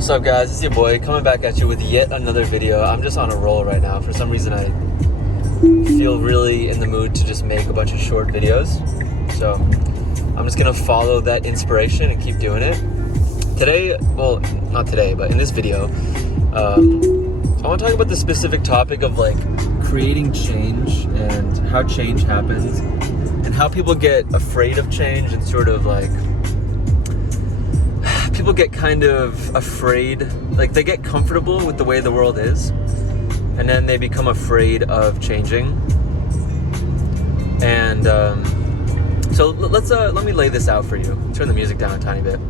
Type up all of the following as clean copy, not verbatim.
What's up, guys? It's your boy coming back at you with yet another video. I'm just on a roll right now. For some reason, I feel really in the mood to just make a bunch of short videos. So I'm just gonna follow that inspiration and keep doing it. Today, well, not today, but in this video, I want to talk about the specific topic of like creating change and how change happens and how people get afraid of change and sort of like people get kind of afraid, like they get comfortable with the way the world is and then they become afraid of changing. And so let me lay this out for you. Turn the music down a tiny bit.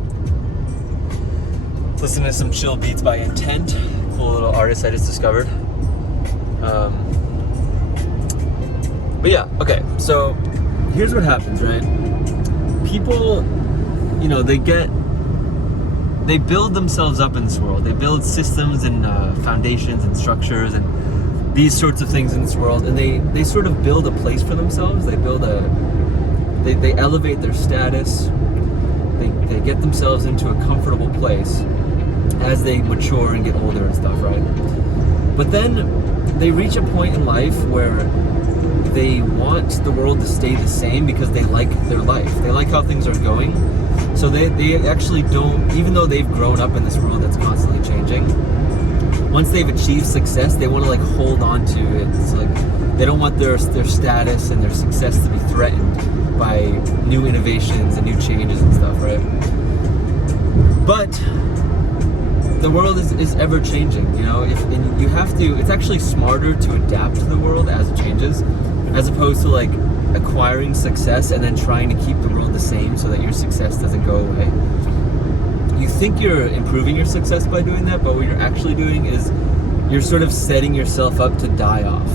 Listen to some chill beats by Intent, cool little artist I just discovered. But yeah, okay, so here's what happens, right? People, you know, they build themselves up in this world. They build systems and foundations and structures and these sorts of things in this world, and they sort of build a place for themselves. They build they elevate their status. They get themselves into a comfortable place as they mature and get older and stuff, right? But then they reach a point in life where they want the world to stay the same because they like their life. They like how things are going. So they actually don't, even though they've grown up in this world that's constantly changing, once they've achieved success, they want to like hold on to it. It's like they don't want their status and their success to be threatened by new innovations and new changes and stuff, right? But the world is ever changing, you know. And you have to. It's actually smarter to adapt to the world as it changes, as opposed to like acquiring success and then trying to keep the world the same so that your success doesn't go away. You think you're improving your success by doing that, but what you're actually doing is you're sort of setting yourself up to die off,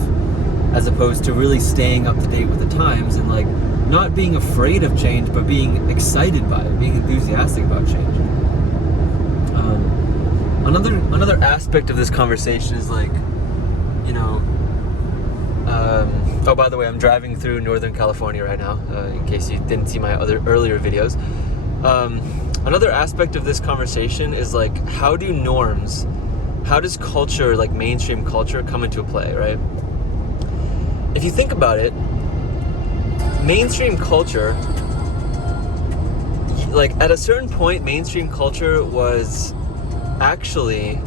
as opposed to really staying up to date with the times and like not being afraid of change, but being excited by it, being enthusiastic about change. Another aspect of this conversation is like, you know, oh, by the way, I'm driving through Northern California right now, in case you didn't see my other earlier videos. Another aspect of this conversation is like, how does culture, like mainstream culture, come into play, right? If you think about it, mainstream culture, like at a certain point, mainstream culture was actually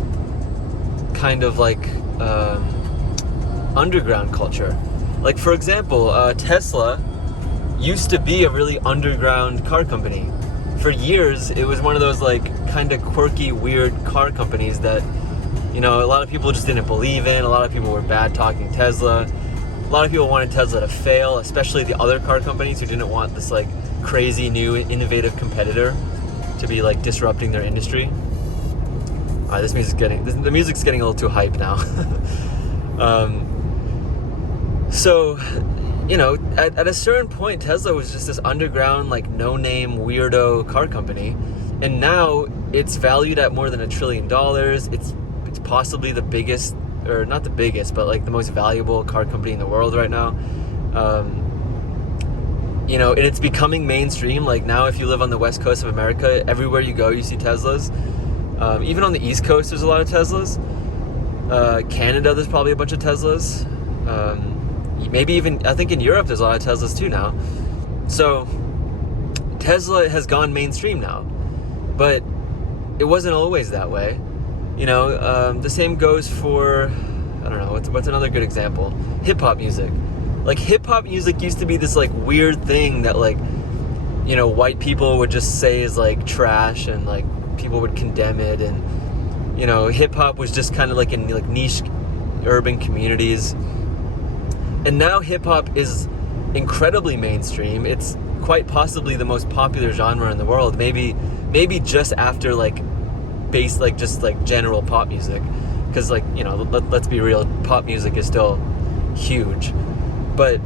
kind of like underground culture. Like for example, Tesla used to be a really underground car company. For years, it was one of those like kind of quirky, weird car companies that, you know, a lot of people just didn't believe in. A lot of people were bad talking Tesla. A lot of people wanted Tesla to fail, especially the other car companies who didn't want this like crazy new innovative competitor to be like disrupting their industry. The music's getting a little too hype now. So, you know, at a certain point, Tesla was just this underground, like no-name weirdo car company, and now it's valued at more than $1 trillion. It's possibly the biggest, or not the biggest, but like the most valuable car company in the world right now. You know, and it's becoming mainstream. Like now, if you live on the west coast of America, everywhere you go, you see Teslas. Even on the East Coast, there's a lot of Teslas. Canada, there's probably a bunch of Teslas. Maybe even, I think in Europe, there's a lot of Teslas too now. So Tesla has gone mainstream now, but it wasn't always that way. You know, the same goes for, I don't know, what's another good example? Hip-hop music. Like hip-hop music used to be this like weird thing that like, you know, white people would just say is like trash and like people would condemn it, and you know, hip-hop was just kind of like in like niche urban communities. And now hip-hop is incredibly mainstream. It's quite possibly the most popular genre in the world, maybe just after like bass, like just like general pop music, because like, you know, let's be real, pop music is still huge, but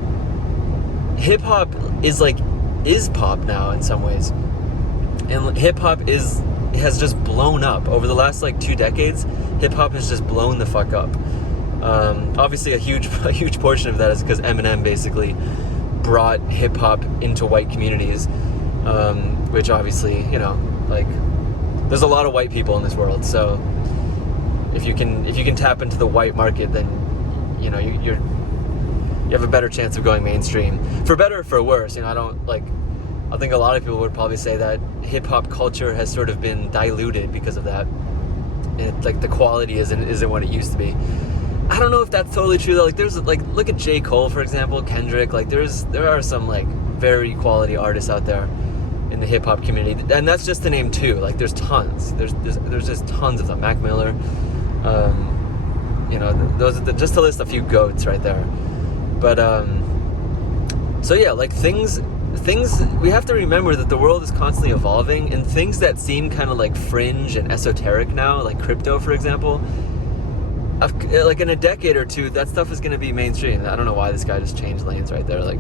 hip-hop is pop now in some ways, and hip-hop has just blown up over the last like 2 decades. Hip-hop has just blown the fuck up. Obviously a huge portion of that is because Eminem basically brought hip-hop into white communities, which obviously, you know, like there's a lot of white people in this world, so if you can tap into the white market, then you know you have a better chance of going mainstream, for better or for worse. You know, I think a lot of people would probably say that hip hop culture has sort of been diluted because of that. And like the quality isn't what it used to be. I don't know if that's totally true though. Like there's like, look at J. Cole, for example, Kendrick. Like there are some like very quality artists out there in the hip hop community, and that's just to name two. Like there's tons. There's just tons of them. Mac Miller. You know, those are just to list a few goats right there. But so yeah, like things we have to remember that the world is constantly evolving, and things that seem kind of like fringe and esoteric now, like crypto, for example, like in a decade or two, that stuff is going to be mainstream. I don't know why this guy just changed lanes right there, like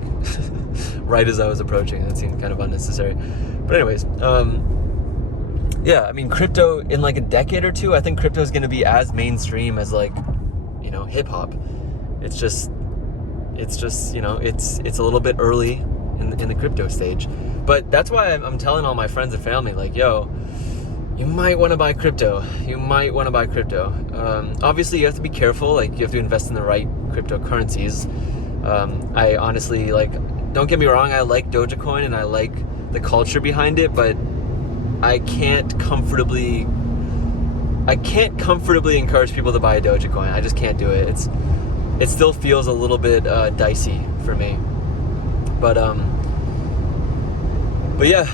right as I was approaching. That seemed kind of unnecessary. But anyways, yeah, I mean, crypto in like a decade or two, I think crypto is going to be as mainstream as like, you know, hip hop. It's just, you know, it's a little bit early in the crypto stage. But that's why I'm telling all my friends and family, like, yo, you might want to buy crypto. You might want to buy crypto. Obviously, you have to be careful. Like, you have to invest in the right cryptocurrencies. I honestly, like, don't get me wrong, I like Dogecoin and I like the culture behind it, but I can't comfortably encourage people to buy a Dogecoin. I just can't do it. It still feels a little bit dicey for me. But yeah,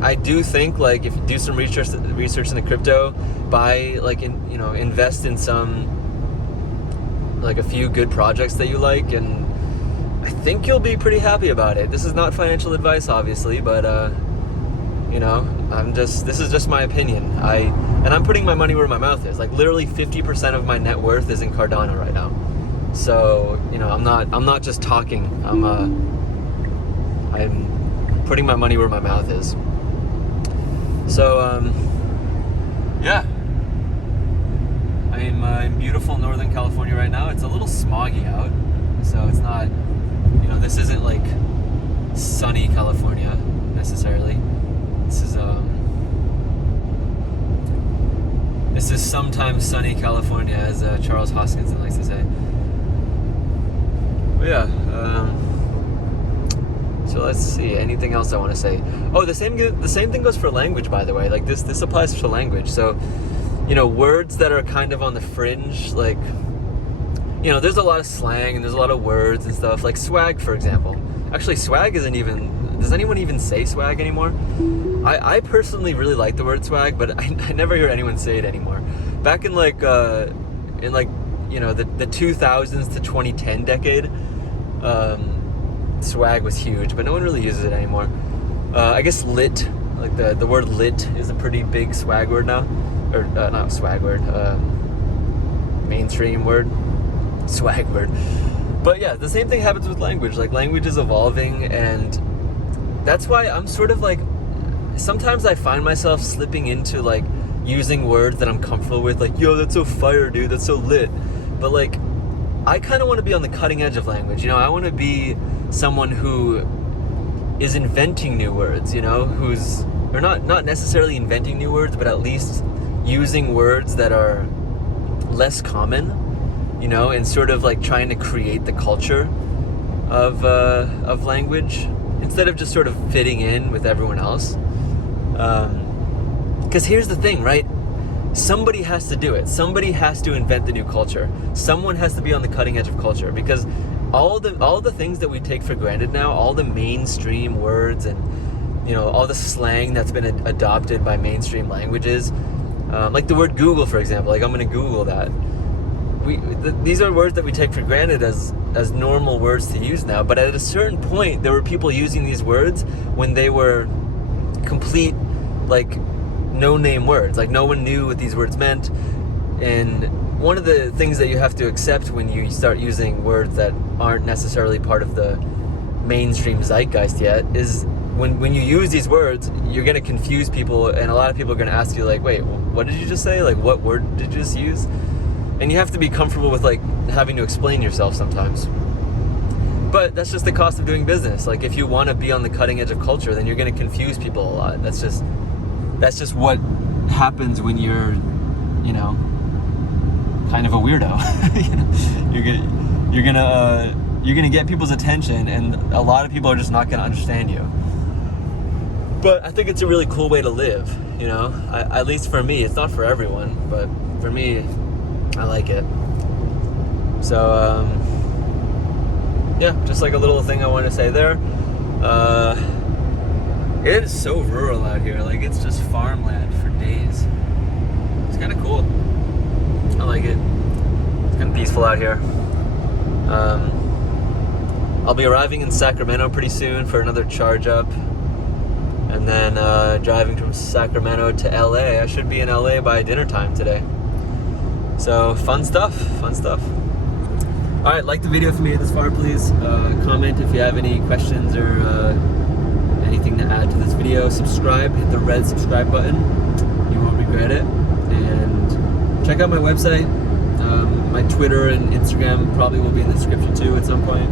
I do think, like, if you do some research into crypto, buy, like, invest in some, like, a few good projects that you like, and I think you'll be pretty happy about it. This is not financial advice, obviously, but you know, this is just my opinion. I'm putting my money where my mouth is. Like, literally 50% of my net worth is in Cardano right now. So, you know, I'm not just talking. I'm putting my money where my mouth is. So, yeah. I'm in beautiful Northern California right now. It's a little smoggy out, so it's not, you know, this isn't like sunny California necessarily. This is sometimes sunny California, as Charles Hoskinson likes to say. But yeah, so let's see. Anything else I want to say? Oh, the same thing goes for language, by the way. Like this applies to language. So, you know, words that are kind of on the fringe, like, you know, there's a lot of slang and there's a lot of words and stuff. Like swag, for example. Actually, swag isn't even. Does anyone even say swag anymore? I personally really like the word swag, but I never hear anyone say it anymore. Back in like you know, the 2000s to 2010 decade, swag was huge, but no one really uses it anymore. I guess lit, like the word lit is a pretty big swag word now, or not swag word, mainstream word, swag word. But yeah, the same thing happens with language. Like, language is evolving, and that's why I'm sort of like, sometimes I find myself slipping into like using words that I'm comfortable with, like, yo, that's so fire, dude, that's so lit. But like, I kind of want to be on the cutting edge of language, you know. I want to be someone who is inventing new words, you know, or not necessarily inventing new words, but at least using words that are less common, you know, and sort of like trying to create the culture of language instead of just sort of fitting in with everyone else. Because here's the thing, right? Somebody has to do it. Somebody has to invent the new culture. Someone has to be on the cutting edge of culture, because all the things that we take for granted now, all the mainstream words and, you know, all the slang that's been adopted by mainstream languages, like the word Google, for example. Like, I'm going to Google that. These are words that we take for granted as normal words to use now. But at a certain point, there were people using these words when they were complete, like, no-name words. Like, no one knew what these words meant. And one of the things that you have to accept when you start using words that aren't necessarily part of the mainstream zeitgeist yet is when you use these words, you're going to confuse people, and a lot of people are going to ask you, like, wait, what did you just say? Like, what word did you just use? And you have to be comfortable with, like, having to explain yourself sometimes. But that's just the cost of doing business. Like, if you want to be on the cutting edge of culture, then you're going to confuse people a lot. That's just that's just what happens when you're, you know, kind of a weirdo. You know, you're gonna get people's attention, and a lot of people are just not gonna understand you. But I think it's a really cool way to live, you know. At least for me, it's not for everyone, but for me, I like it. So yeah, just like a little thing I wanted to say there. It is so rural out here. Like, it's just farmland for days. It's kind of cool. I like it. It's kind of peaceful out here. I'll be arriving in Sacramento pretty soon for another charge up, and then driving from Sacramento to LA. I should be in LA by dinner time today. So fun stuff. All right, like the video if you made it this far, please. Comment if you have any questions or anything to add to this video. Subscribe, hit the red subscribe button. You won't regret it. And check out my website. My Twitter and Instagram probably will be in the description too at some point.